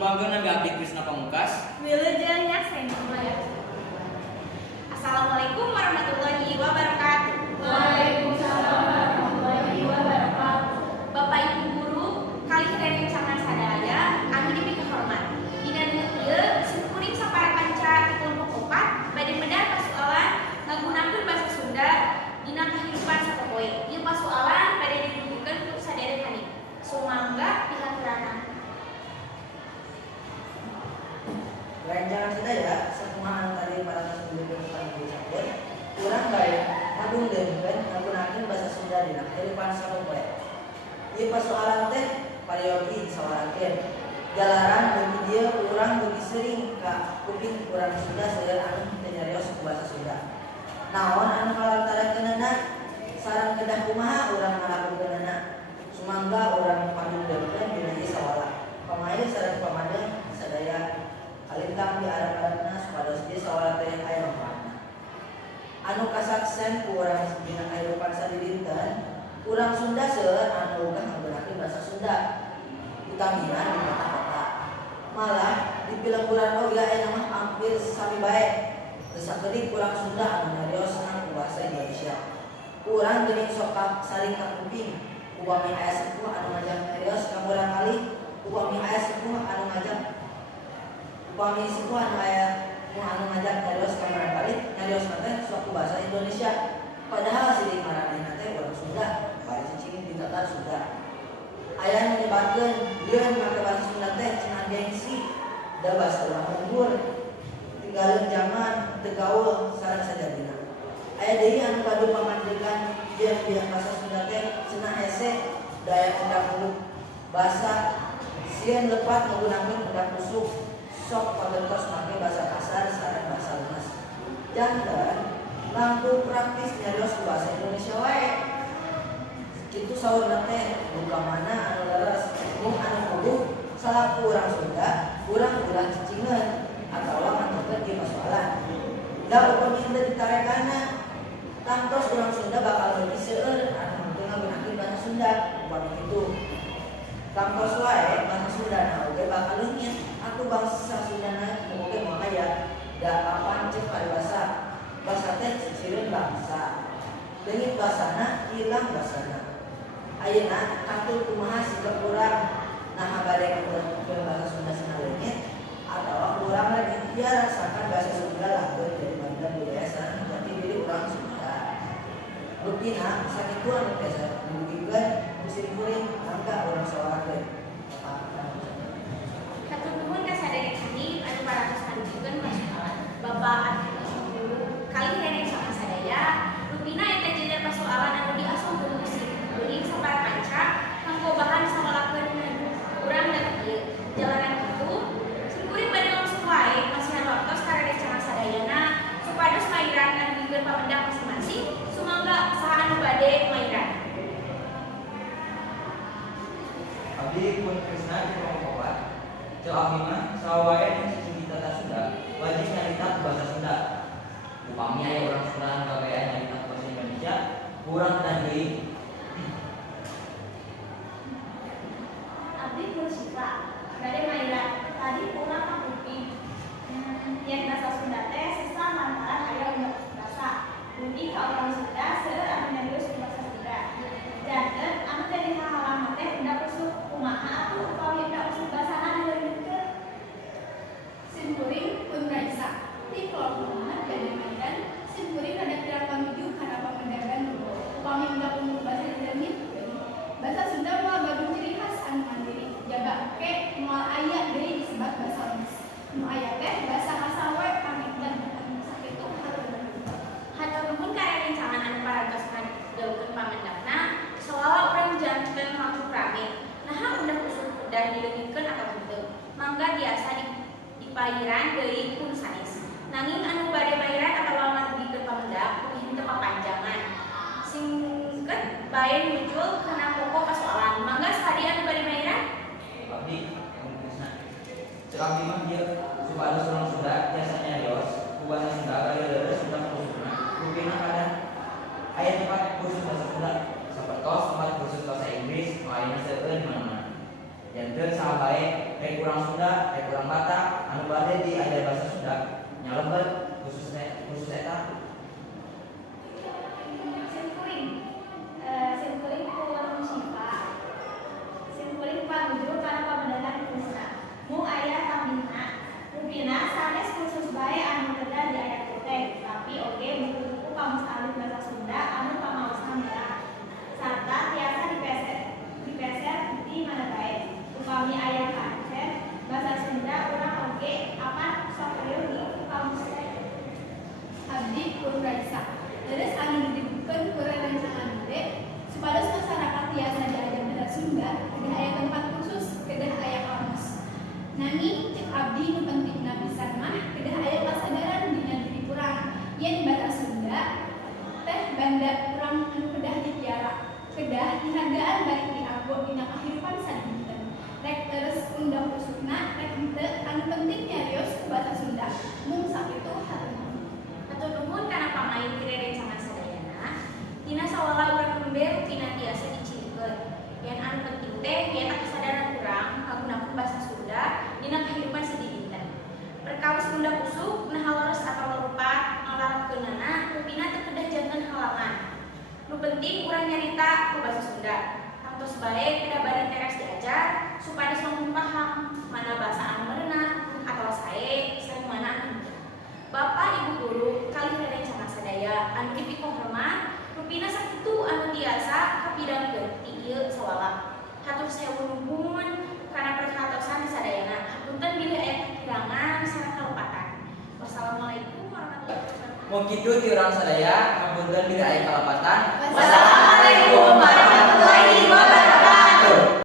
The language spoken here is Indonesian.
Bangga Nabi Abdi Krisna Pamungkas. Wilujengnya saya. Assalamualaikum warahmatullahi wabarakatuh. Waalaikumsalam warahmatullahi wabarakatuh. Bapak Ibu guru, kali dan sangat sadaya, anu diberi kehormat. Dina ieu simkuring sapara kanca di kelompok 4 bade medar pasoalan ngagunakeun basa Sunda dina kahirupan sapopoe. Ieu pasoalan bade didudikeun ku sadere hanik. Sumangga pihaturana. Rancangan kita ya, semua tadi para penduduk tentang dicampur, kurang baik, madung dan menggunakan bahasa Sunda di kehidupan sapopoe. Ieu persoalan teh pariogi sawarakeun. Jalaran bagi dia kurang bagi sering ka kuping kurang Sunda seueur anu teu nyarios ku bahasa Sunda. Naon anu kalantarankeunna sareng kedah kumaha urang ngalakukeunna. Sumangga urang panungdeulkeun dina ieu sawala. Pamae sareng pamadeng sadaya kalintang di arep-arepna supados ieu sawala teh aya manfaatna. Anu kasaksen ku urang dina kahirupan sadinten, urang Sunda seueur anu uga nggunakeun basa Sunda. Utamina di kota-kota. Malah di pilemburan oge aya mah hampir sami bae. Geus saeutik urang Sunda anu nyarios ku basa Indonesia. Urang geuning sok saring ka kuping. Upami aya sepuh anu ngajak nyarios ka urang kali, upami aya sepuh anu ngajak upami sepuh anu ngajak nyarios ka urang kali, nyarios teh sok ku basa Indonesia. Padahal sidik maranehna teh urang Sunda, bari cicing ditatar Sunda. Aya nu nyebatkeun yeun make basa Sunda teh cenah gengsi, da basa urang unggul. Tinggalin zaman teu gaul sareng sajadina. Aya deui anu kadu pamandegan yeun biar basa Sunda teh cenah hese daya undang basa sieun lepat nggunakeun undang kusuk sok pagentos make basa kasar sareng basa lemes. Janten langkung praktis nyarios ku basa Indonesia wae. Kitu saurna teh buka mana anu leres mung anu kudu salaku urang Sunda, urang ulah cicingeun atawa ngantokeun ieu persoalan. Da upami teu ditarekana tangtos urang Sunda bakal leuwih seueur anu teu ngagunakeun basa Sunda upami kitu. Tangtos wae basa Sundana oge bakal leungit atuh basa Sundana oge moal aya da papan ceuk paribasa. Basa teh cicireun bangsa. Leungit basana ilang basana. Ayeuna katul kumaha sikap urang nah bade ngeunakeun basa Sunda cenah leungit atawa urang lagi ikhtiar rasakan basa Sunda lamun jadi bagian budaya sareng jati diri urang Sunda. Buktina sakitu anu biasa dibukikeun musim kuring angka urang sawarakeun. Hatur nuhun ka sadaya kami anu parantos ngadukeun pasoalan. Bapak Guru, kali dan sama sadaya, rupina eta jejer pasoalan anu diasupkeun musim kuring sapara panca kanggo bahan samalakeun urang dan ieu. Jalaran kitu, simkuring bade langsung wae masihan waktos karede cara sadayana supados mairan ngandikeun pamendak masing-masing sumangga saha anu bade mairan. Abdi pun Krisna di kelompok 4. Cel abdi mah sawae anu cicing ditata Sunda, wajib nyarita bahasa Sunda. Upami aya urang Sunda anu gawean nyarita bahasa Indonesia, urang dan deui. Abdi bersifra, bade mairan, tadi urang kapuping. Yen basa Sunda teh susah lantaran aya undang basa. Budi ka urang Sunda seueur anu nyarios ku basa Sunda. Janten anu teh dihahalang teh unda kusuk kumaha atuh upami unda kusuk basana dileungitkeun. Simkuring pun raisa. Ti kelompok bade mairan, simkuring rada kirang panuju kana papendagan dulu. Upami unda kusuk basa dileungitkeun. Basa Sunda moal badung ciri khas anu mandiri. Jaga ke moal aya deui disebat basa lemes. Nu aya teh basa kasawe pamit dan anu sakitu hatur nuhun. Hatur nuhun ka rencangan anu parantos ngadeulkeun pamendakna soal urang janten waktu rame. Naha undang usul udah dileungitkeun atau henteu. Mangga biasa dipairan deui kun sanes. Nanging anu bade mairan atawa ngadugikeun pamendak kudu henteu papanjangan. Singket bae muncul kana pokok persoalan. Mangga studi anu bade mairan. Abdi pun Krisna. Cel abdi mah dia supados urang Sunda tiasa nyarios ku basa Sunda bari leres undang kusukna. Rupina kadang aya tempat kursus basa Sunda sapertos tempat kursus bahasa Inggris nu ayeuna seueur di mana-mana. Janten sahabae rek urang Sunda, rek urang Batak, anu bade diajar bahasa Sunda, nyalebet khusus eta. Simkuring pulang Syifa. Simkuring panuju kana pambedahan Krishna. Mu aya tambina. Rupina sanes khusus bae anu kedah di ayat teh, tapi oge buku-buku kamus alif bahasa Sunda anu pamaosna merah. Sarta tiasa dipeser di mana bae. Upami aya kancen bahasa Sunda urang oge apan saperlu di kamus teh. Abdi Purun Raisa. Terus anu dibutuhkan kurang rancangan gede, supados masyarakat tiasa diajar bahasa Sunda, kedah aya tempat khusus, kedah aya kamus. Nanging cek abdi nu pentingna pisan mah kedah aya kasadaran dina diri urang yen bahasa Sunda teh banda urang anu kedah dipiara, kedah dihargaan bari dianggo dina kahirupan sadinten. Rek terus undang usukna rek henteu anu penting nyarios ku bahasa Sunda. Mung sakitu hareuna. Atur nuhun kana pamain kireden sama sadayana. Dina sawala urang nembe tina tiasa dicirikeun. Yen anu penting teh yen kesadaran urang kagunakeun basa Sunda dina kahirupan sadinten. Perkawis Sunda kusuk nah leres atau lerupat ngalarapkeunana rupina teu kedah janten halangan. Nu penting urang nyarita ku basa Sunda. Tos bae kedah bari teras diajar supados langkung paham mana basa anu meurna atau sae sareng mana anu. Bapak Ibu guru kalih reden cenah sadaya anu dipikohormat rupina sakitu anu tiasa kapidangkeun ti ieu sawala. Hatur sewu nuhun kana perhatosan sadayana. Hapunten bilih aya kakirangan sareng kalepatan. Wassalamualaikum warahmatullahi wabarakatuh. Mau kitu ti urang sadaya, hapunten bilih aya kalepatan. Wassalamualaikum.